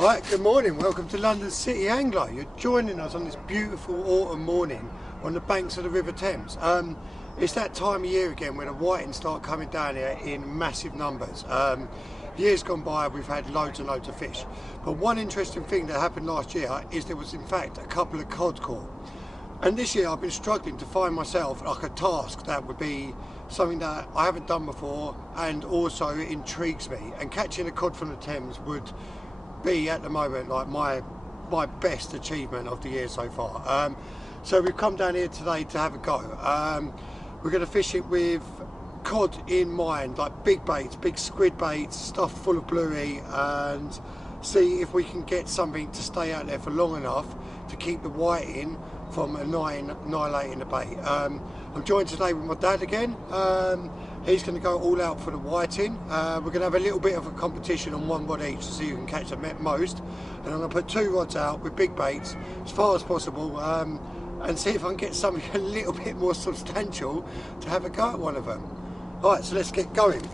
Right, good morning, welcome to London City Angler. You're joining us on this beautiful autumn morning on the banks of the River Thames. It's that time of year again when the whiting start coming down here in massive numbers. Years gone by we've had loads and loads of fish, but one interesting thing that happened last year is there was in fact a couple of cod caught. And this year I've been struggling to find myself like a task that would be something that I haven't done before and also intrigues me, and catching a cod from the Thames would be at the moment like my best achievement of the year so far. So we've come down here today to have a go. We're going to fish it with cod in mind, like big baits, big squid baits, stuff full of bluey, and see if we can get something to stay out there for long enough to keep the whiting from annihilating the bait. I'm joined today with my dad again. He's going to go all out for the whiting. We're going to have a little bit of a competition on one rod each to see who can catch the most, and I'm going to put 2 rods out with big baits as far as possible, and see if I can get something a little bit more substantial to have a go at one of them. Alright, so let's get going.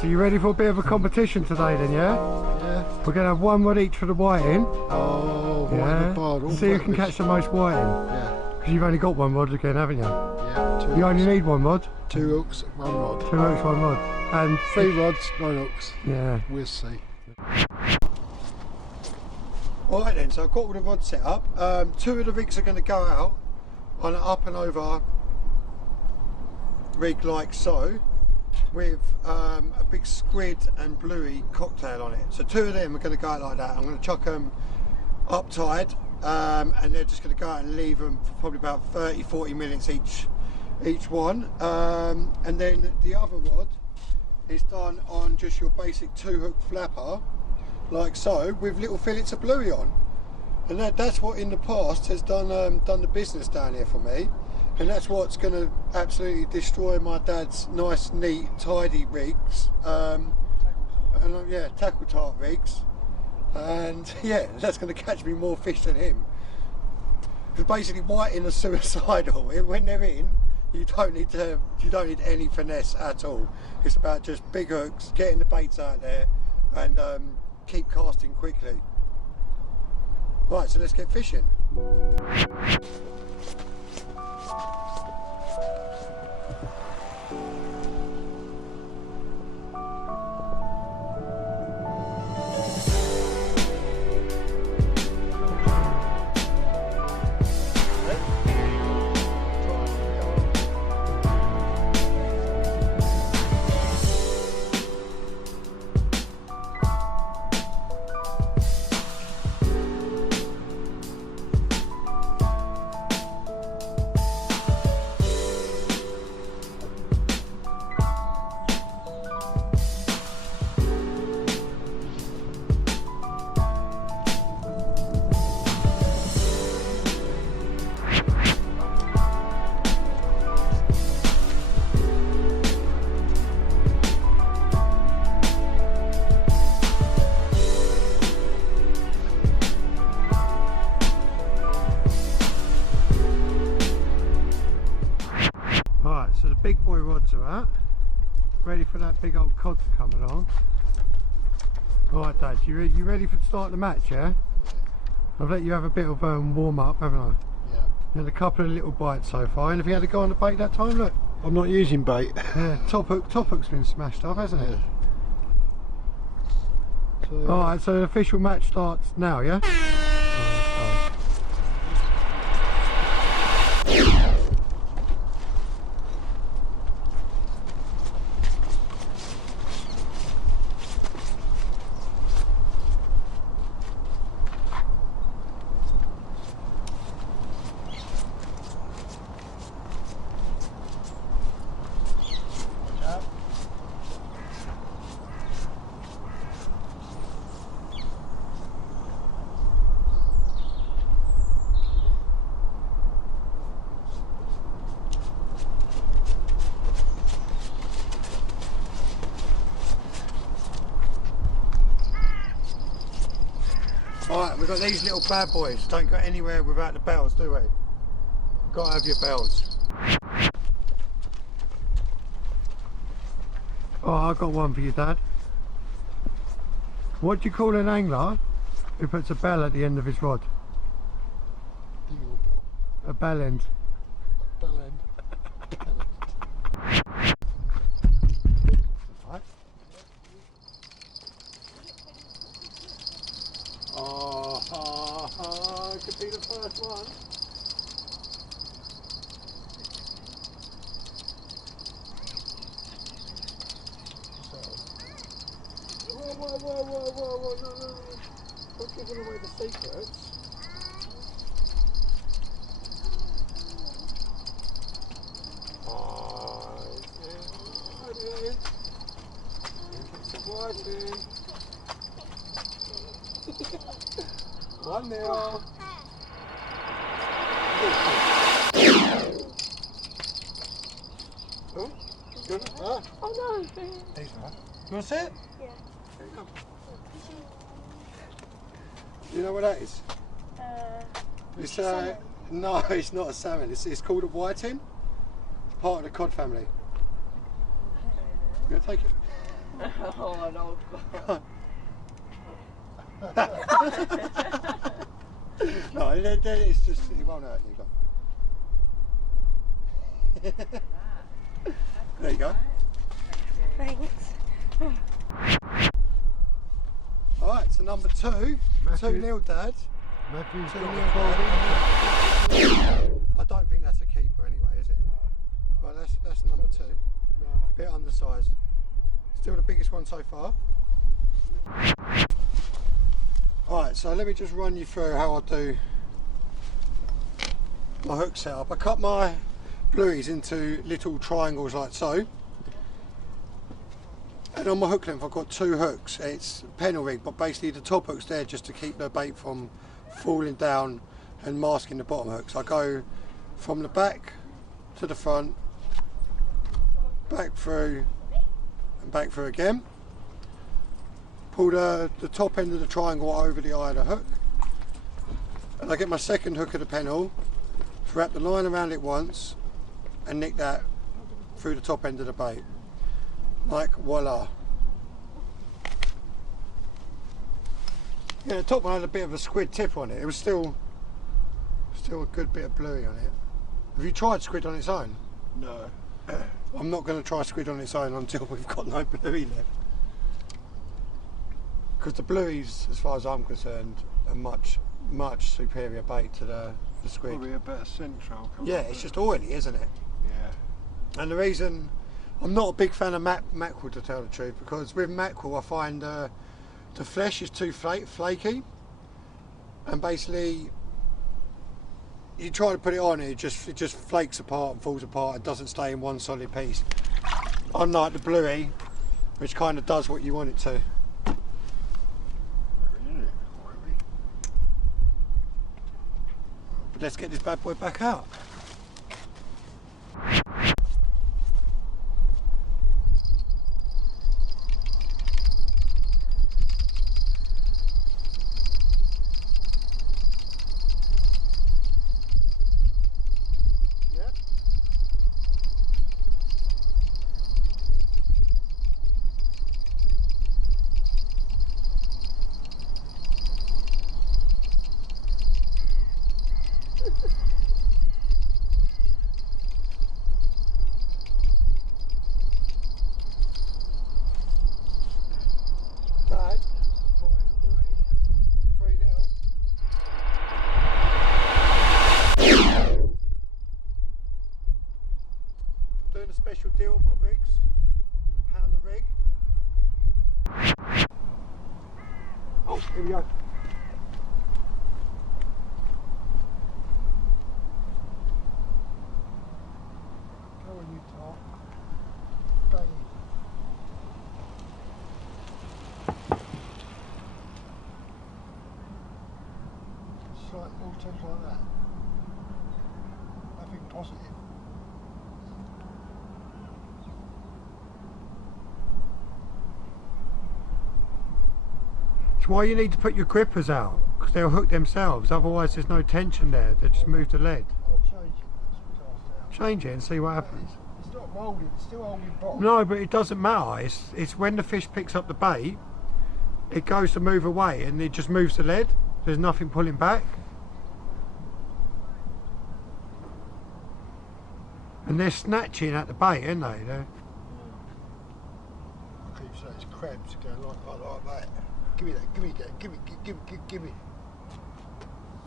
So you ready for a bit of a competition today then, yeah? Yeah. We're going to have 1 rod each for the whiting. Oh, yeah. See who can catch the most whiting. Yeah. Because you've only got 1 rod again, haven't you? Yeah, 2 You hooks. only need 1 rod? 2 hooks, 1 rod. 2 hooks, 1 rod. And 3 rods, 9 hooks. Yeah. We'll see. Alright then, so I've got all the rods set up. 2 of the rigs are going to go out on an up and over rig like so, with a big squid and bluey cocktail on it. So 2 of them are going to go out like that. I'm going to chuck them up tide, and they're just going to go out and leave them for probably about 30-40 minutes each one. And then the other rod is done on just your basic 2 hook flapper like so, with little fillets of bluey on. And that's what in the past has done the business down here for me. And that's what's going to absolutely destroy my dad's nice, neat, tidy rigs. Yeah, tackle tart rigs. And yeah, that's going to catch me more fish than him. Because basically, whiting are suicidal. When they're in, you don't need any finesse at all. It's about just big hooks, getting the baits out there, and keep casting quickly. Right, so let's get fishing. So the big boy rods are out, ready for that big old cod to come along. Alright Dad, you ready for start the match, yeah? I've let you have a bit of warm up, haven't I? Yeah. You had a couple of little bites so far. Anything had to go on the bait that time, look? I'm not using bait. Yeah, top hook's been smashed up, hasn't it? Yeah. So, alright, so the official match starts now, yeah? Alright, we've got these little bad boys. Don't go anywhere without the bells, do we? Gotta have your bells. Oh, I've got one for you, Dad. What do you call an angler who puts a bell at the end of his rod? Dingle bell. A bell end. Bell end. Right. Oh, could be the first one. Whoa, no. Not giving away the secrets. Oh, yeah. It's a whiting. 1-0. Oh, good. Ah. Oh no! He's right. You want to see it? Yeah. There you go. You know what that is? It's salmon. no, it's not a salmon. It's called a whiting. It's part of the cod family. You gonna take it? Oh no! No, it's just it won't hurt you. There you go. Thanks. All right, so number 2, Matthew. 2-0, Dad. Matthew's 2-0, got Dad. a I don't think that's a keeper anyway, is it? No. Well, that's number 2. No. Bit undersized. Still the biggest one so far. Alright, so let me just run you through how I do my hook setup. I cut my blueies into little triangles like so. And on my hook length I've got 2 hooks. It's pennel rig, but basically the top hook's there just to keep the bait from falling down and masking the bottom hooks. I go from the back to the front, back through and back through again. Pull the top end of the triangle over the eye of the hook, and I get my second hook of the pennel, wrap the line around it once and nick that through the top end of the bait. Like voila. Yeah, the top one had a bit of a squid tip on it. It was still a good bit of bluey on it. Have you tried squid on its own? No. I'm not going to try squid on its own until we've got no bluey left. Because the blueies, as far as I'm concerned, are much superior bait to the squid. Probably a better central. Yeah, it's just oily, isn't it? Yeah. And the reason I'm not a big fan of mackerel, to tell the truth, because with mackerel I find the flesh is too flaky, and basically you try to put it on, it just flakes apart and falls apart. It doesn't stay in one solid piece. Unlike the bluey, which kind of does what you want it to. But let's get this bad boy back out. Dad, 3-0. Doing a special deal on my rigs. £1 a rig. Oh, here we go. Go on, you top. Bang. Slight vortex like that. Nothing positive. It's why you need to put your grippers out, because they'll hook themselves, otherwise there's no tension there. They just move the lead. I'll change it. That's cast out. Change it and see what happens. It's not moulded, it's still holding bottom. No, but it doesn't matter. It's when the fish picks up the bait, it goes to move away and it just moves the lead. There's nothing pulling back. And they're snatching at the bait, aren't they? I keep saying it's crabs going like that. Give me that, give me that, give me.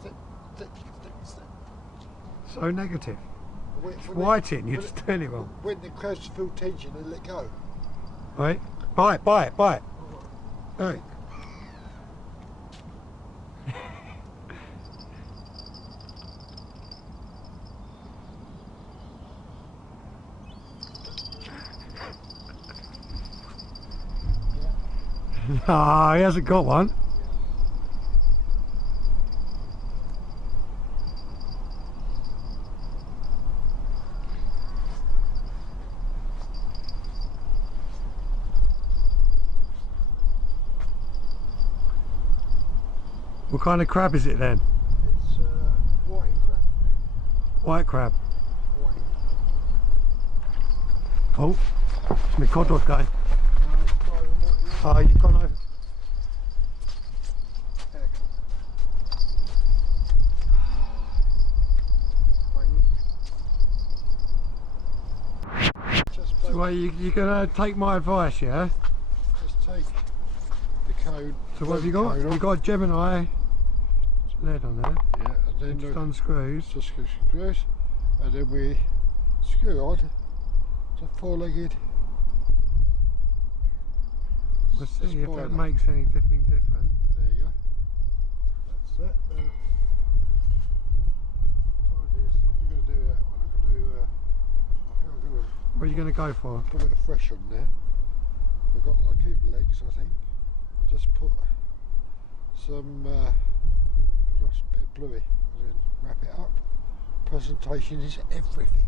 Sit. So negative. When, It's when whiting, they- you're when just it- doing it wrong. When the crabs feel tension, they let go. Right? Bite it. Hey. No, he hasn't got one. What kind of crab is it then? It's whiting crab. White crab. Whiting. Oh, it's my cod rod going. No, Oh, you've gone over. So what, you're gonna take my advice, yeah? Just take the cone. So what have you got? cone off. You've got a Gemini lead on there. Yeah, and then Just unscrews. just screws, and then we screw on the four-legged. We'll see if spoiler. that makes anything different. There you go. That's it. I'm going to do that one. I'm going to do. I think I'm going to What are you going to go for? put a bit of fresh on there. I'll keep the legs, I think. I'll just put some nice bit of bluey and then wrap it up. Presentation is everything.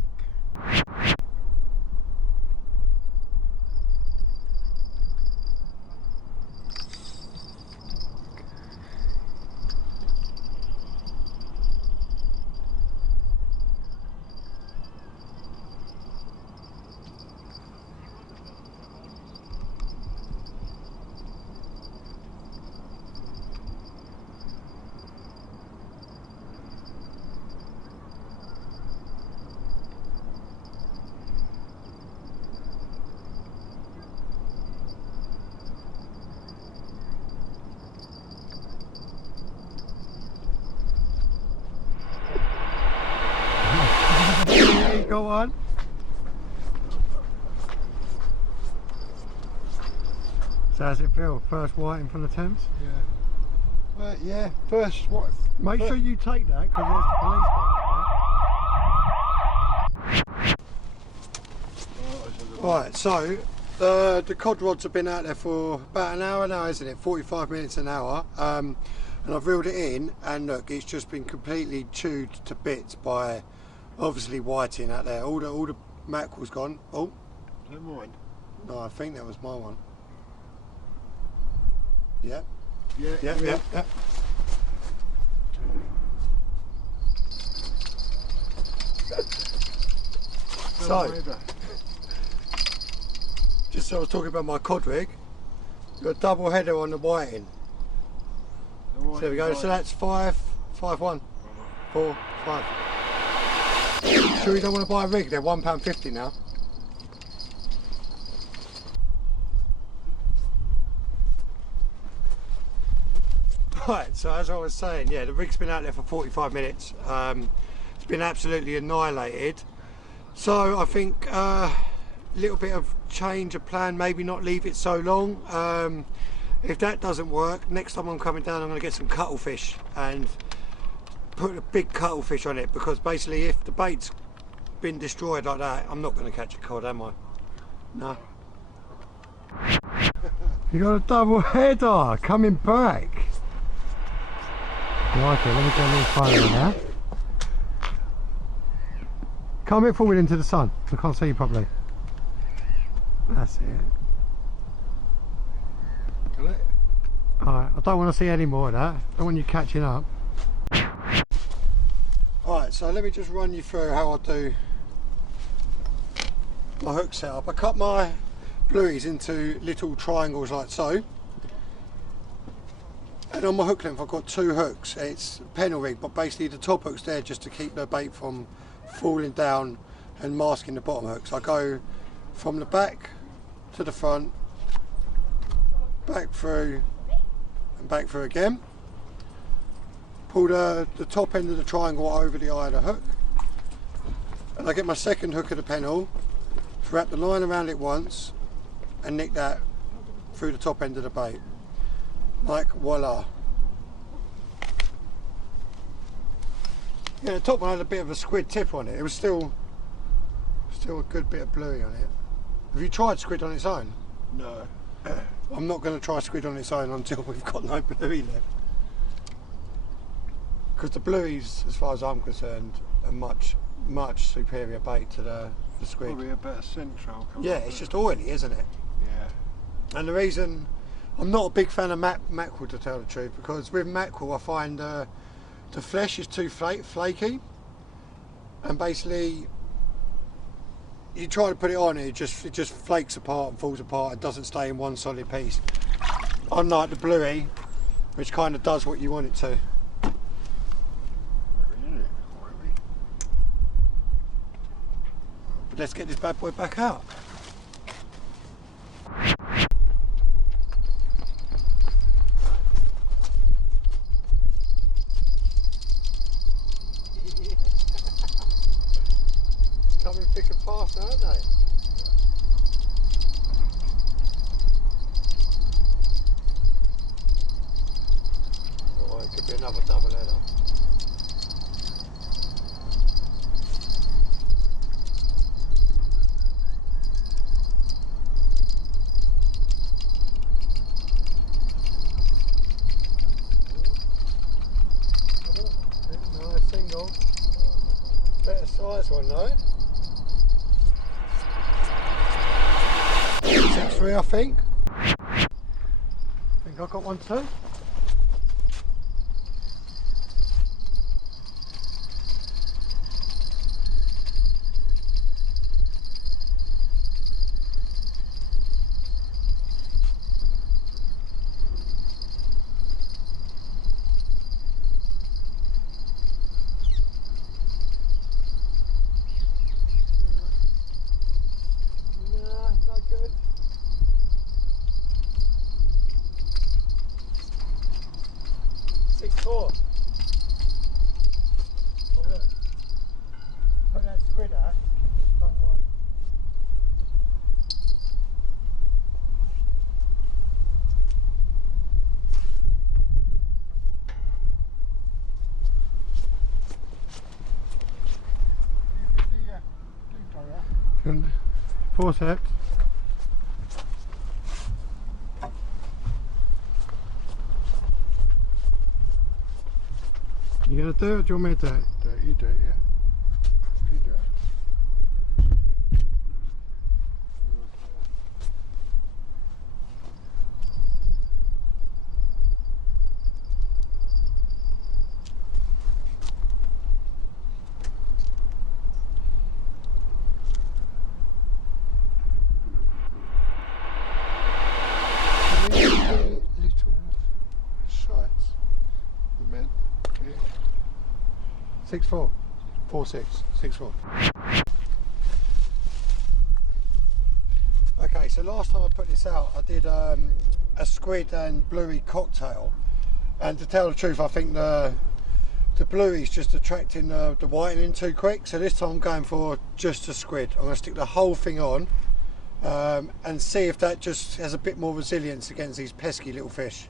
Go on. So how's it feel? First whiting from the Thames? Yeah. Yeah. First, what? Make fir- sure you take that because there's the police behind there. Right, so the cod rods have been out there for about an hour now, isn't it? 45 minutes an hour. And I've reeled it in, and look, it's just been completely chewed to bits by obviously whiting out there. All the mackerel's gone. Oh, Is that mine? no, I think that was my one. Yeah, Yeah. yeah. So, just so I was talking about my cod rig, got a double header on the whiting. So there we go. So that's 5, 5, 1, 4, 5. Sure you don't want to buy a rig? They're £1.50 now. Right, so as I was saying, yeah, the rig's been out there for 45 minutes. It's been absolutely annihilated. So I think a little bit of change of plan, maybe not leave it so long. If that doesn't work, next time I'm coming down I'm going to get some cuttlefish and put a big cuttlefish on it, because basically if the bait's been destroyed like that, I'm not going to catch a cod, am I? No. You got a double header coming back. Right, okay, let me get a little fire in there. Come a bit forward into the sun, I can't see you properly. That's it. Got it? Alright, I don't want to see any more of that. I don't want you catching up. Alright, so let me just run you through how I do my hook setup. I cut my blueies into little triangles like so. And on my hook length I've got 2 hooks. It's pennel rig, but basically the top hook's there just to keep the bait from falling down and masking the bottom hooks. I go from the back to the front, back through and back through again. Pull the top end of the triangle over the eye of the hook, and I get my second hook of the pennel, wrap the line around it once and nick that through the top end of the bait. Like voila. Yeah, the top one had a bit of a squid tip on it. It was still a good bit of bluey on it. Have you tried squid on its own? No. I'm not going to try squid on its own until we've got no bluey left. Because the blueies, as far as I'm concerned, are much superior bait to the squid. Probably a better central. Yeah, it's just oily, isn't it? Yeah. And the reason I'm not a big fan of mackerel, to tell the truth, because with mackerel I find the flesh is too flaky, and basically you try to put it on, it just flakes apart and falls apart. It doesn't stay in one solid piece. Unlike the bluey, which kind of does what you want it to. But let's get this bad boy back out. Coming thick and fast now, aren't they? Oh, it could be another double header. Nice single. Better size one though. 6-3 I think. I got one too. Not good. Oh look, put that squid out, kick this front one. Forceps. You gonna do it or do you want me to do it? Do it, you do it, yeah. You do it. Little size, the men. Yeah. 6-4. 4-6. 6-4. Okay, so last time I put this out, I did a squid and bluey cocktail, and to tell the truth, I think the bluey's just attracting the whitening too quick. So this time I'm going for just a squid. I'm going to stick the whole thing on and see if that just has a bit more resilience against these pesky little fish.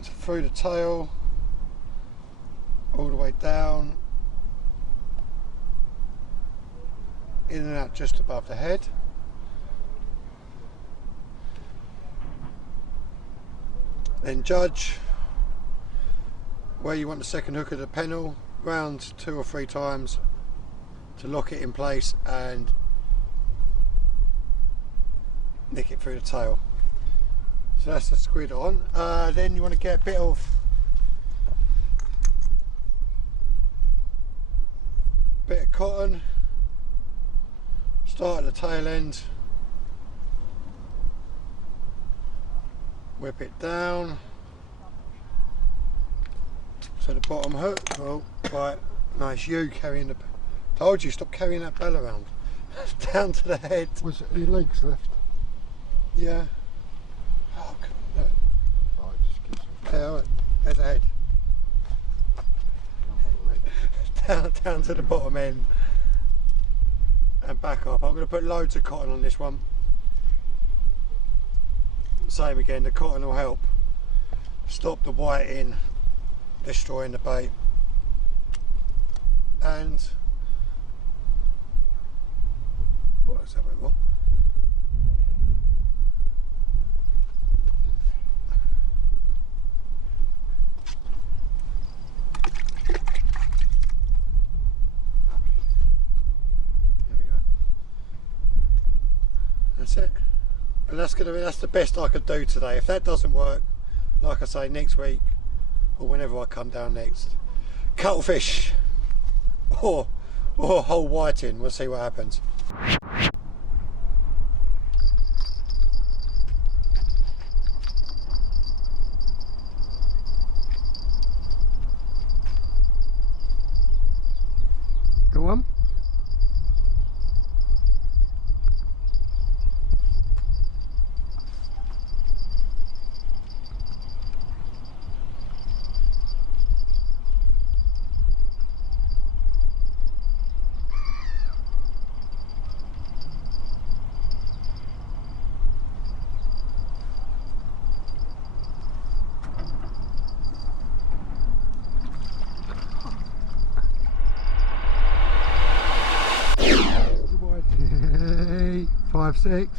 So through the tail, all the way down, in and out just above the head. Then judge where you want the second hook of the pennel, round 2 or 3 times to lock it in place and nick it through the tail. So that's the squid on. Then you want to get a bit of cotton, start at the tail end, whip it down to the bottom hook. Oh, right, nice, you carrying the, told you, stop carrying that bell around. Down to the head. Was it your legs left? Yeah. Oh, come on, look. Right, just keep some. Yeah, right. There's the head. Down to the bottom end and back up. I'm going to put loads of cotton on this one. Same again, the cotton will help stop the whiting destroying the bait. And what is that we want? That's it, and that's the best I could do today. If that doesn't work, like I say, next week or whenever I come down next, cuttlefish or whole whiting, we'll see what happens. Go on. Hey, 5, 6.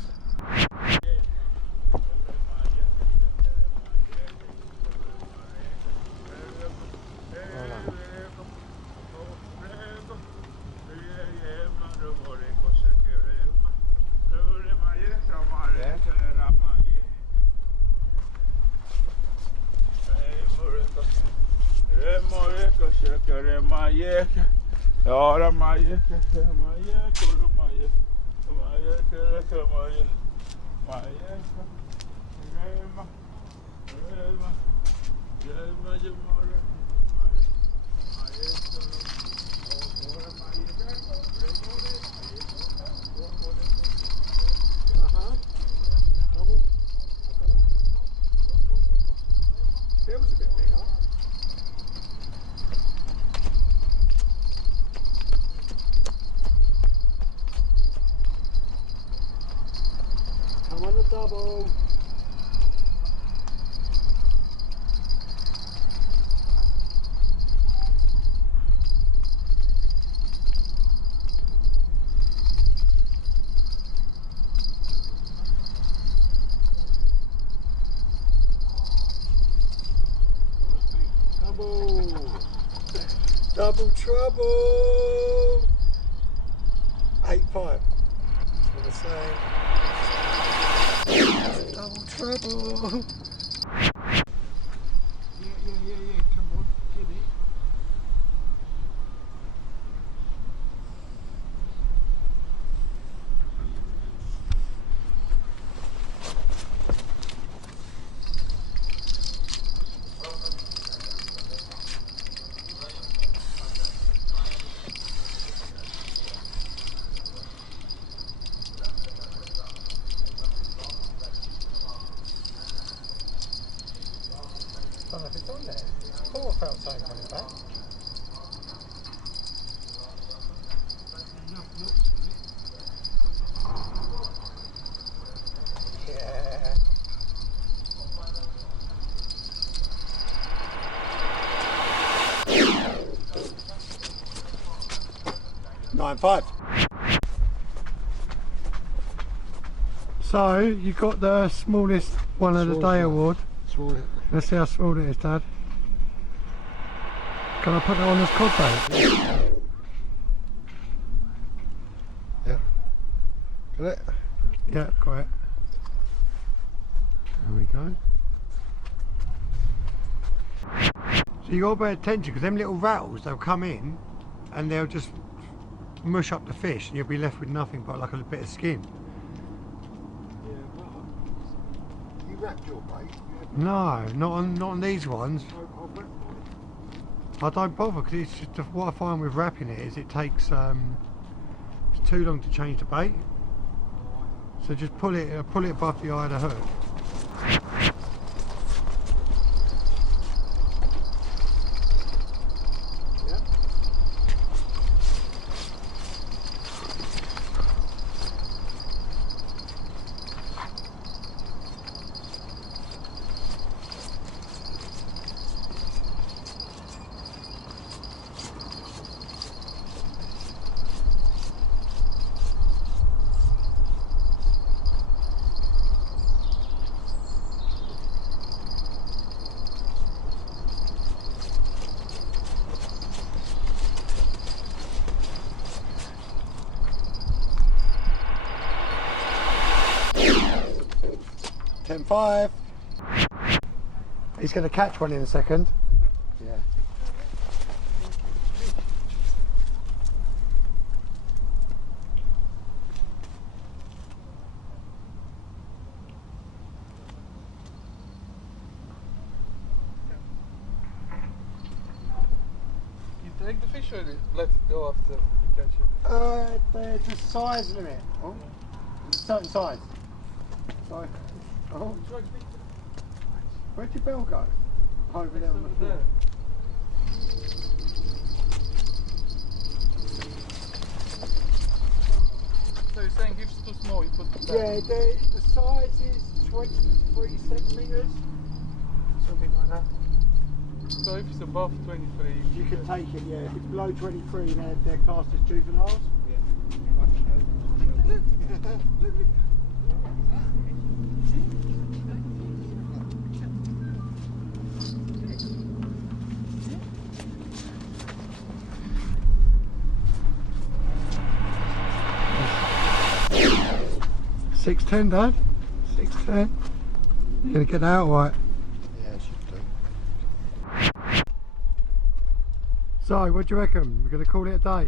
It was a bit bigger. Come on, the double. Double trouble. 8-5. That's what I say. Double trouble. Yeah. Come on, get it. I don't know if it's on there. I thought I felt something coming back. Yeah. Nine, 5. So you got the smallest one of the day award. Small. Let's see how small it is, Dad. Can I put that on this cod bait? Got it? Yeah, got it. There we go. So you got to pay attention because them little rattles, they'll come in and they'll just mush up the fish and you'll be left with nothing but like a bit of skin. Yeah, well, you wrapped your bait? No, not on these ones. I'll wrap mine. I don't bother because it's just what I find with wrapping it is it takes it's too long to change the bait. So just pull it above the eye of the hook. $10.5. He's going to catch one in a second. Yeah. You take the fish or let it go after you catch it? There's a size limit. Oh, there's a certain size. Sorry. Oh, where'd your bell go? Over there on the floor. So you're saying if it's too small, you put it back? Yeah, the size is 23 centimetres, something like that. So if it's above 23, You can take it, yeah. If it's below 23, they're classed as juveniles. $6.10, Dad. $6.10. You gonna get that out right? Yeah, I should do. So, what do you reckon? We're gonna call it a day? Now,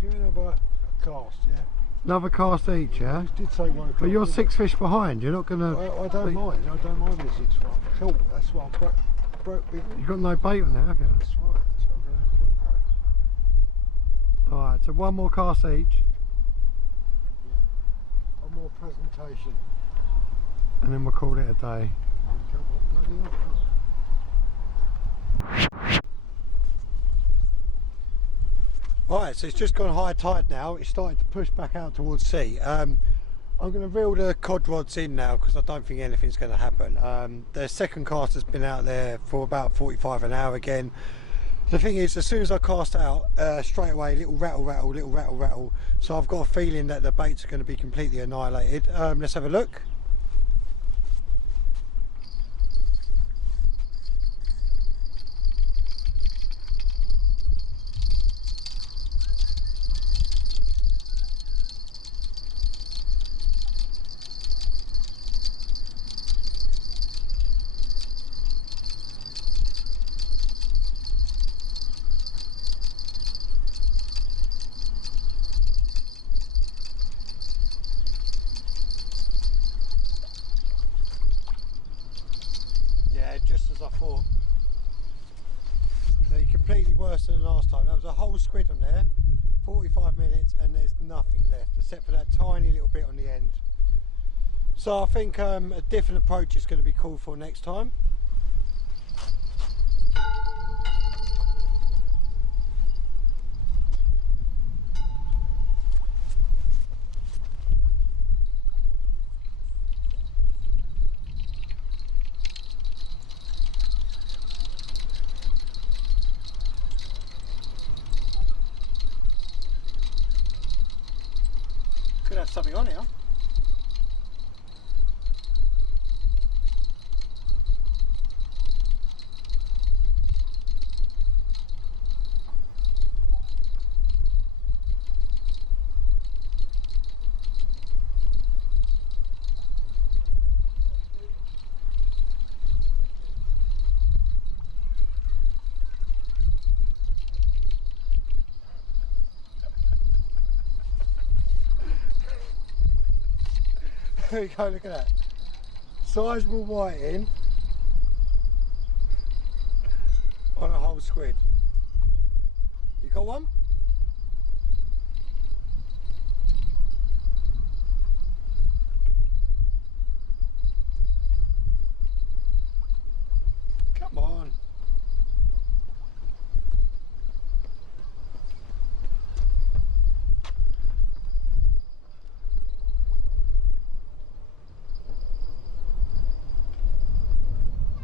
give me another cast, yeah? Another cast each, yeah? You did say 1 o'clock. But you're didn't 6 fish behind. You're not gonna. I don't mind. I don't mind being 6 foot. Cool. That's why I broke big. You've got no bait on there, have you? That's right. That's why I'm going to have a look. All right. So one more cast each, One more presentation. and then we'll call it a day. Come on, bloody hell. Alright, so it's just gone high tide now. It's starting to push back out towards sea. I'm going to reel the cod rods in now because I don't think anything's going to happen. The second cast has been out there for about 45 an hour again. The thing is, as soon as I cast out, straight away, little rattle, rattle, little rattle, rattle. So I've got a feeling that the baits are going to be completely annihilated. Let's have a look. Just as I thought. They're completely worse than last time. There was a whole squid on there, 45 minutes, and there's nothing left except for that tiny little bit on the end. So I think a different approach is going to be called for next time. Could have something on here. There you go, look at that. Sizable whiting on a whole squid. You got one? Come on.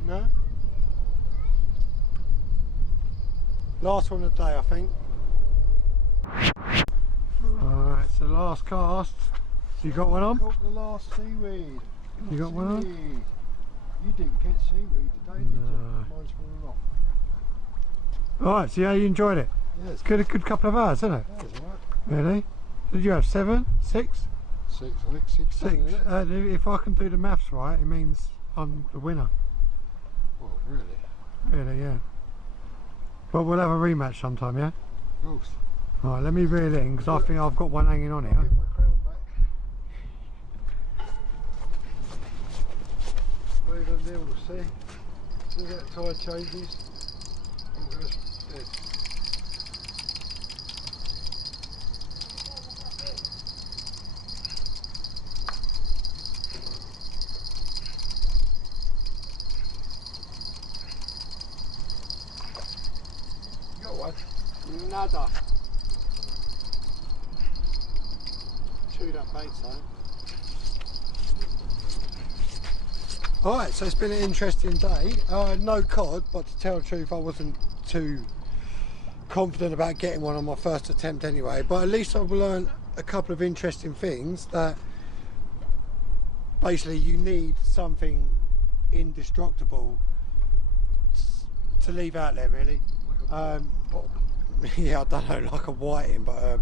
No? Last one of the day, I think. Alright, so last cast. You got one on? Caught the last seaweed. You got one on? Seaweed. You didn't get seaweed today, did you? Mine's falling off. Alright, so yeah, you enjoyed it? Yeah, It's good, a good couple of hours, isn't it? that was alright. Really? Did you have 7? 6? 6, I think 6. 6. If I can do the maths right, it means I'm the winner. Well, really? Really, yeah. But we'll have a rematch sometime, yeah? Of course. Alright, let me reel in, because I think I've got one hanging on I'll here. get my crown back. Over the nil, see? See that tide changes? I'm going to... You got one? Nada. Chewed up bait, so. Alright, so it's been an interesting day. No cod, but to tell the truth, I wasn't too confident about getting one on my first attempt anyway. But at least I've learned a couple of interesting things, that basically you need something indestructible to leave out there, really. Yeah, I don't know, like a whiting, but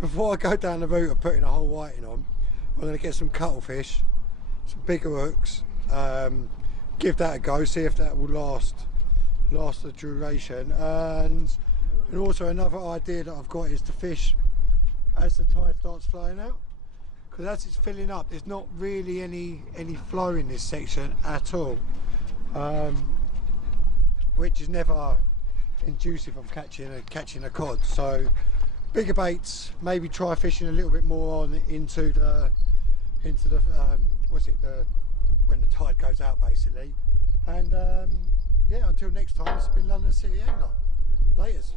before I go down the route of putting a whole whiting on, I'm going to get some cuttlefish, some bigger hooks, give that a go, see if that will last the duration, and also another idea that I've got is to fish as the tide starts flowing out, because as it's filling up, there's not really any flow in this section at all, which is never inducive of catching a cod. So bigger baits, maybe try fishing a little bit more on into the when the tide goes out, basically. And yeah, until next time, it's been London City Angler. Laters.